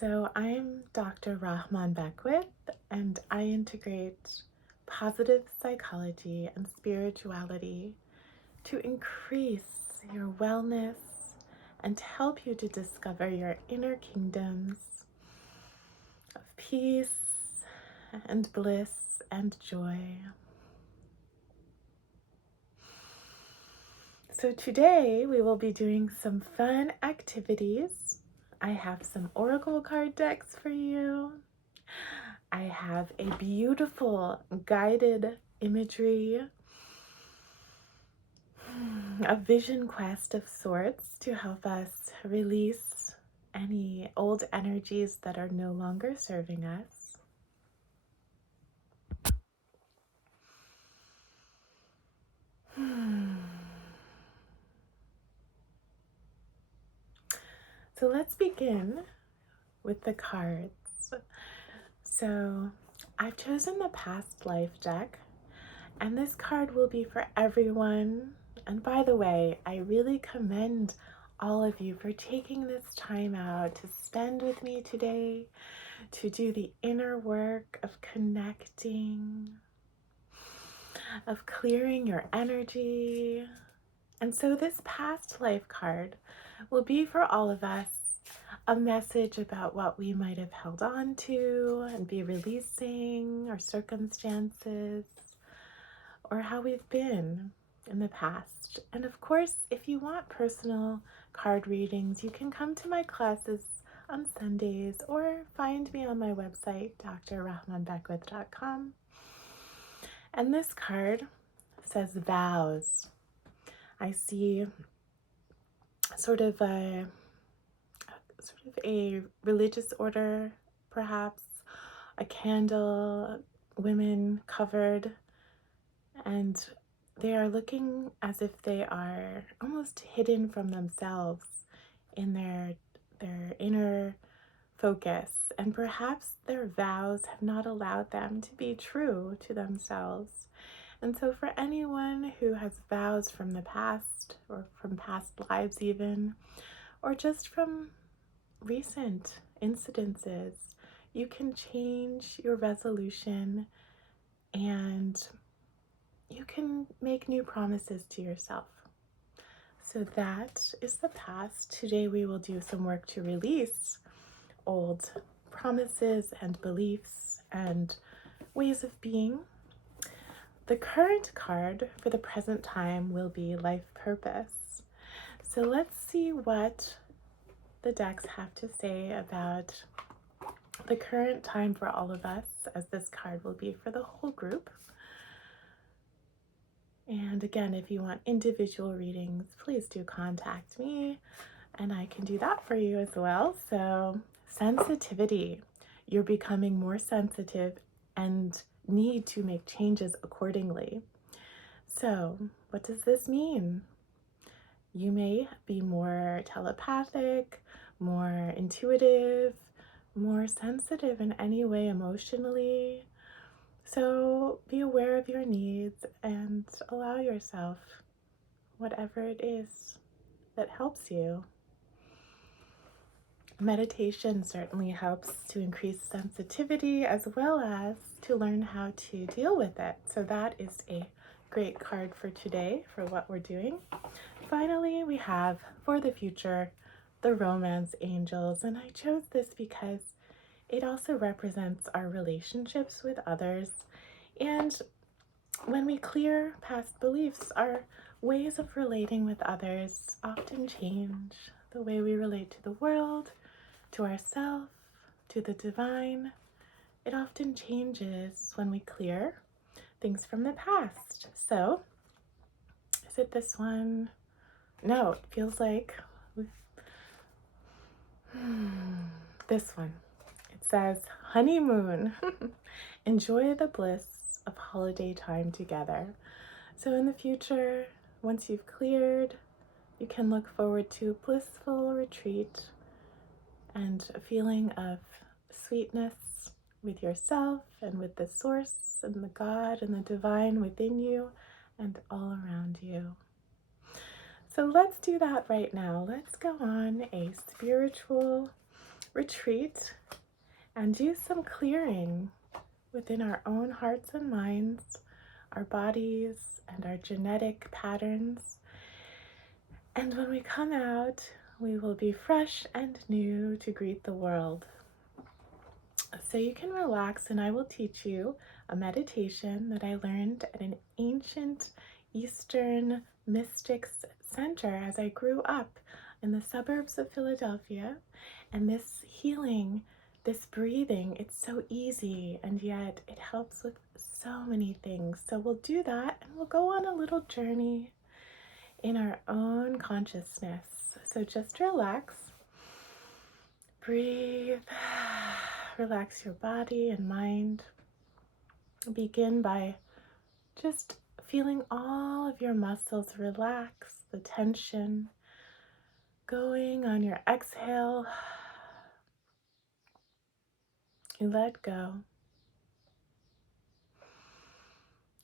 So, I'm Dr. Rahman Beckwith, and I integrate positive psychology and spirituality to increase your wellness and to help you to discover your inner kingdoms of peace and bliss and joy. So, today we will be doing some fun activities. I have some oracle card decks for you. I have a beautiful guided imagery, a vision quest of sorts to help us release any old energies that are no longer serving us. So let's begin with the cards. So I've chosen the past life deck, and this card will be for everyone. And by the way, I really commend all of you for taking this time out to spend with me today, to do the inner work of connecting, of clearing your energy. And so this past life card will be for all of us a message about what we might have held on to and be releasing, our circumstances, or how we've been in the past. And of course, if you want personal card readings, you can come to my classes on Sundays or find me on my website, drrahmanbeckwith.com. And this card says vows. I see sort of a religious order, perhaps, a candle, women covered, and they are looking as if they are almost hidden from themselves in their inner focus, and perhaps their vows have not allowed them to be true to themselves. And so for anyone who has vows from the past, or from past lives even, or just from recent incidences, you can change your resolution and you can make new promises to yourself. So that is the past. Today we will do some work to release old promises and beliefs and ways of being. The current card for the present time will be life purpose. So let's see what the decks have to say about the current time for all of us, as this card will be for the whole group. And again, if you want individual readings, please do contact me and I can do that for you as well. So, sensitivity. You're becoming more sensitive and need to make changes accordingly. So, what does this mean? You may be more telepathic, more intuitive, more sensitive in any way emotionally. So be aware of your needs and allow yourself whatever it is that helps you. Meditation certainly helps to increase sensitivity as well as to learn how to deal with it. So that is a great card for today for what we're doing. Finally, we have for the future the romance angels, and I chose this because it also represents our relationships with others. And when we clear past beliefs, our ways of relating with others often change. The way we relate to the world, to ourselves, to the divine, it often changes when we clear things from the past. So, is it this one? No, it feels like this one. It says, honeymoon. Enjoy the bliss of holiday time together. So in the future, once you've cleared, you can look forward to a blissful retreat and a feeling of sweetness with yourself and with the source and the God and the divine within you and all around you. So let's do that right now. Let's go on a spiritual retreat and do some clearing within our own hearts and minds, our bodies, and our genetic patterns. And when we come out, we will be fresh and new to greet the world. So you can relax, and I will teach you a meditation that I learned at an ancient Eastern mystics center as I grew up in the suburbs of Philadelphia. And this healing, this breathing, it's so easy, and yet it helps with so many things. So we'll do that, and we'll go on a little journey in our own consciousness. So just relax, breathe, relax your body and mind. Begin by just feeling all of your muscles relax, the tension going on your exhale. You let go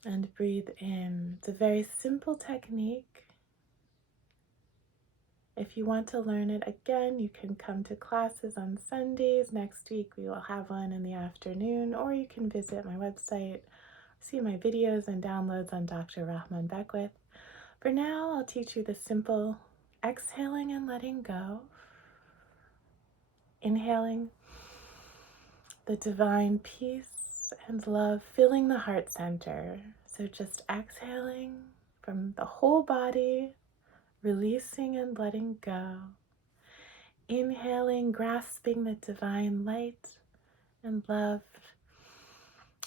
and breathe in. It's a very simple technique. If you want to learn it again, you can come to classes on Sundays. Next week we will have one in the afternoon, or you can visit my website, see my videos and downloads on Dr. Rahman Beckwith. For now, I'll teach you the simple exhaling and letting go. Inhaling the divine peace and love filling the heart center. So just exhaling from the whole body, releasing and letting go. Inhaling, grasping the divine light and love,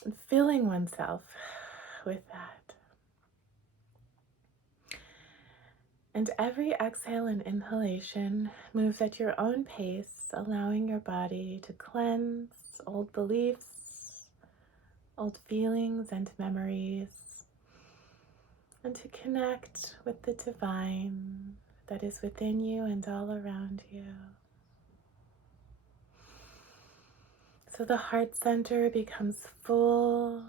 and filling oneself with that. And every exhale and inhalation moves at your own pace, allowing your body to cleanse old beliefs, old feelings and memories, and to connect with the divine that is within you and all around you. So the heart center becomes full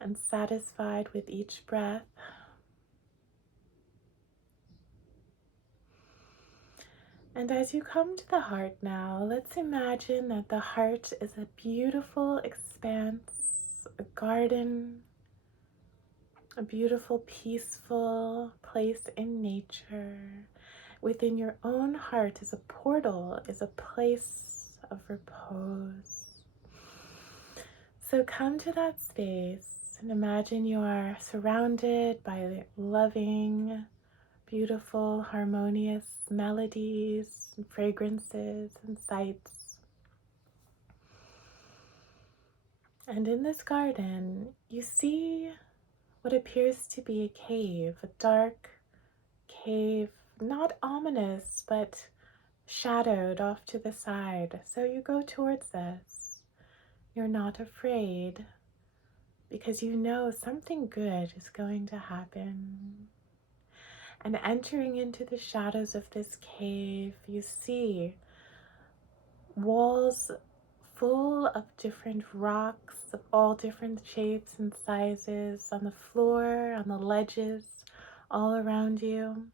and satisfied with each breath. And as you come to the heart now, let's imagine that the heart is a beautiful expanse, a garden, a beautiful, peaceful place in nature. Within your own heart is a portal, is a place of repose. So come to that space and imagine you are surrounded by loving, beautiful, harmonious melodies and fragrances and sights. And in this garden, you see what appears to be a cave, a dark cave, not ominous, but shadowed off to the side. So you go towards this. You're not afraid because you know something good is going to happen. And entering into the shadows of this cave, you see walls full of different rocks of all different shapes and sizes on the floor, on the ledges, all around you.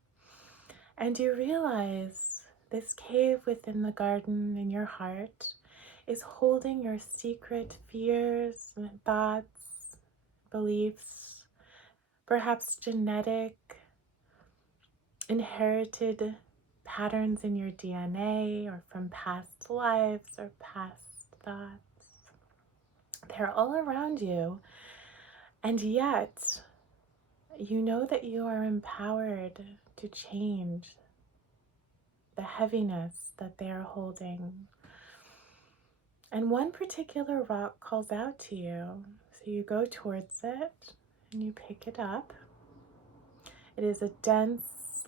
And you realize this cave within the garden in your heart is holding your secret fears and thoughts, beliefs, perhaps genetic, inherited patterns in your DNA or from past lives or past thoughts. They're all around you, and yet you know that you are empowered to change the heaviness that they are holding. And one particular rock calls out to you, so you go towards it and you pick it up. It is a dense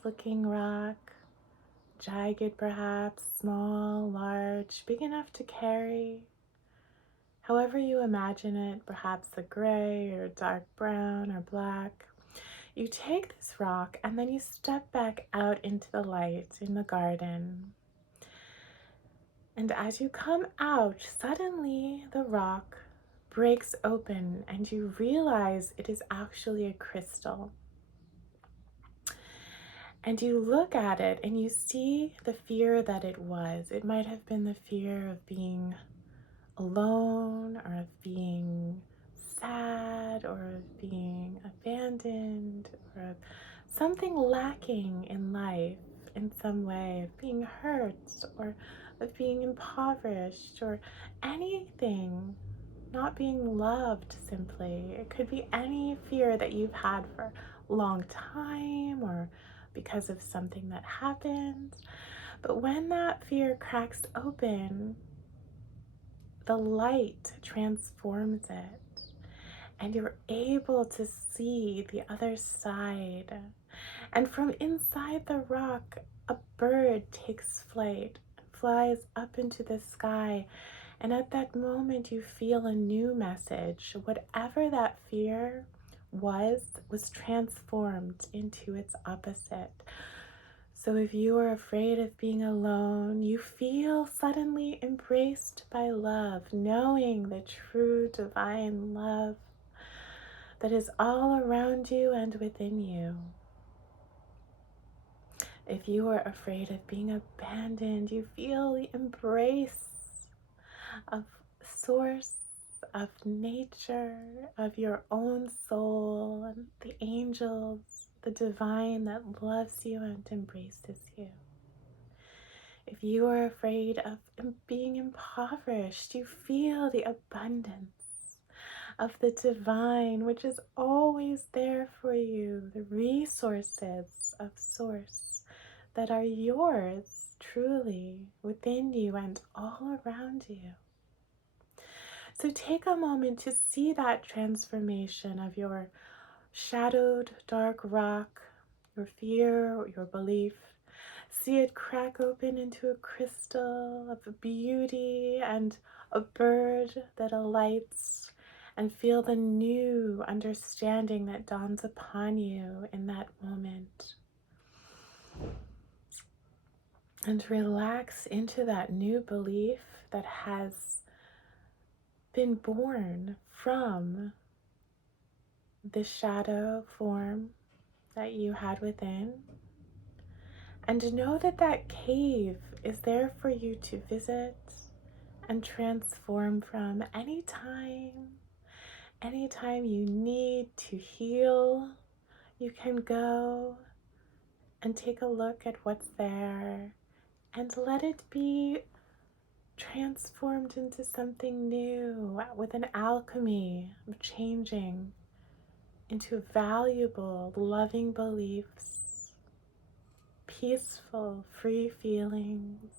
looking rock, jagged perhaps, small, large, big enough to carry. However you imagine it, perhaps a gray or dark brown or black. You take this rock and then you step back out into the light in the garden. And as you come out, suddenly the rock breaks open and you realize it is actually a crystal. And you look at it and you see the fear that it was. It might have been the fear of being alone, or of being sad, or of being abandoned, or of something lacking in life in some way, of being hurt, or of being impoverished, or anything, not being loved simply. It could be any fear that you've had for a long time, or because of something that happened. But when that fear cracks open, the light transforms it, and you're able to see the other side. And from inside the rock, a bird takes flight, flies up into the sky. And at that moment, you feel a new message. Whatever that fear was transformed into its opposite. So if you are afraid of being alone, you feel suddenly embraced by love, knowing the true divine love that is all around you and within you. If you are afraid of being abandoned, you feel the embrace of Source, of nature, of your own soul, and the angels, the divine that loves you and embraces you. If you are afraid of being impoverished, you feel the abundance of the divine, which is always there for you, the resources of Source that are yours truly within you and all around you. So take a moment to see that transformation of your shadowed dark rock, your fear, or your belief. See it crack open into a crystal of beauty and a bird that alights, and feel the new understanding that dawns upon you in that moment. And relax into that new belief that has been born from the shadow form that you had within. And know that that cave is there for you to visit and transform from anytime you need to heal. You can go and take a look at what's there and let it be transformed into something new, with an alchemy of changing into valuable, loving beliefs, peaceful, free feelings.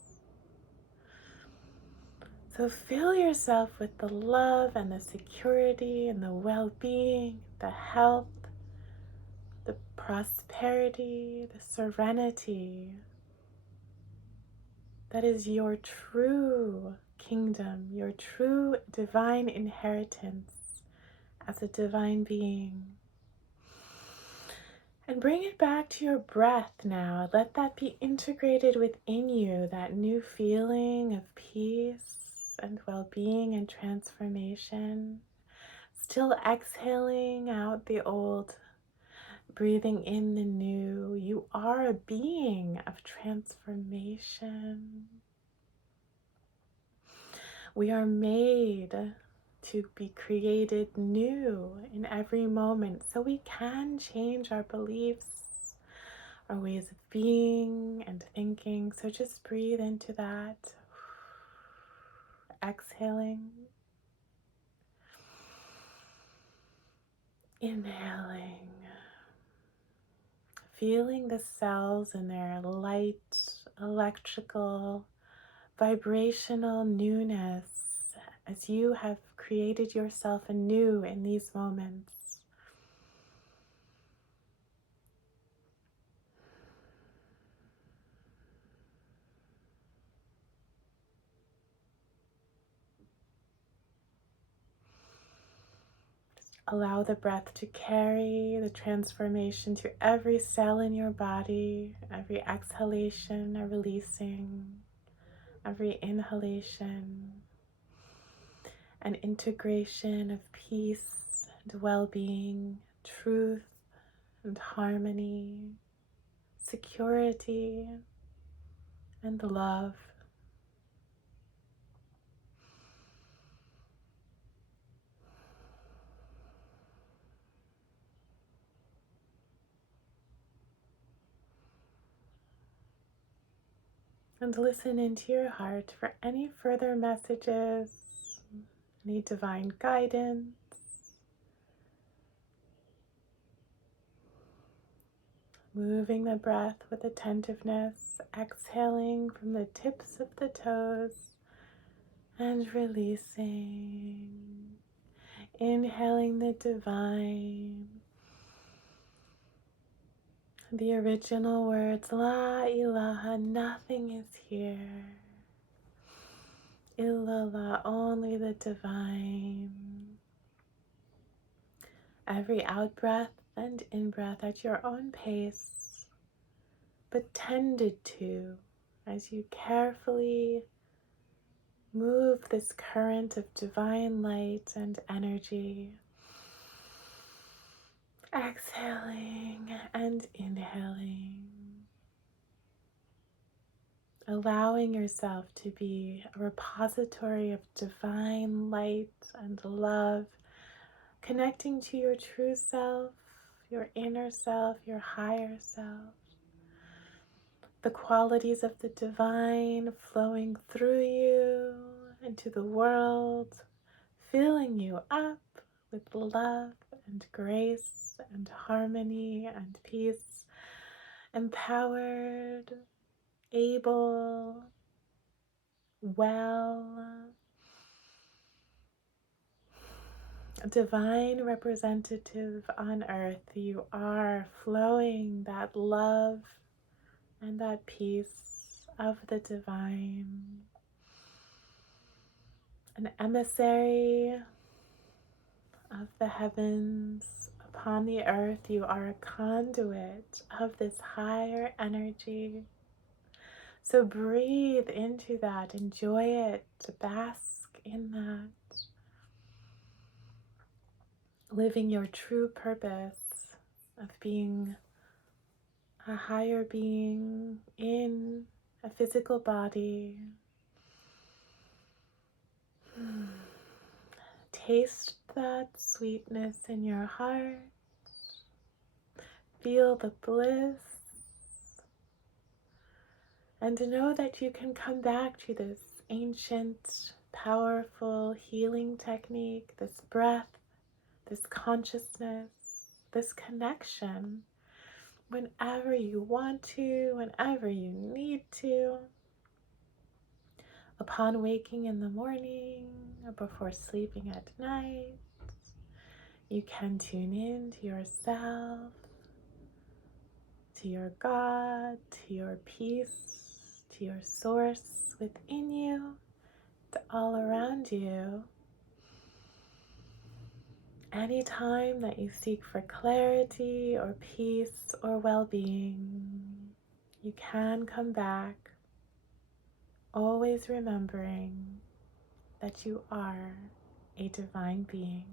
So fill yourself with the love and the security and the well-being, the health, the prosperity, the serenity that is your true kingdom, your true divine inheritance as a divine being. And bring it back to your breath now. Let that be integrated within you, that new feeling of peace and well-being and transformation. Still exhaling out the old, breathing in the new. You are a being of transformation. We are made to be created new in every moment, so we can change our beliefs, our ways of being and thinking. So just breathe into that, exhaling, inhaling, feeling the cells in their light, electrical, vibrational newness as you have created yourself anew in these moments. Allow the breath to carry the transformation to every cell in your body, every exhalation, a releasing, every inhalation, an integration of peace and well-being, truth and harmony, security and love. And listen into your heart for any further messages, any divine guidance. Moving the breath with attentiveness, exhaling from the tips of the toes and releasing. Inhaling the divine. The original words, La ilaha, nothing is here. Illallah, only the divine. Every out breath and in breath at your own pace, but tended to as you carefully move this current of divine light and energy. Exhaling and inhaling. Allowing yourself to be a repository of divine light and love, connecting to your true self, your inner self, your higher self. The qualities of the divine flowing through you into the world, filling you up with love and grace and harmony and peace, empowered, able, well, divine representative on earth. You are flowing that love and that peace of the divine. An emissary of the heavens upon the earth. You are a conduit of this higher energy. So breathe into that, enjoy it, bask in that. Living your true purpose of being a higher being in a physical body. Taste that sweetness in your heart. Feel the bliss. And know that you can come back to this ancient, powerful healing technique, this breath, this consciousness, this connection, whenever you want to, whenever you need to. Upon waking in the morning or before sleeping at night, you can tune in to yourself, to your God, to your peace, to your source within you, to all around you. Anytime that you seek for clarity or peace or well-being, you can come back, always remembering that you are a divine being.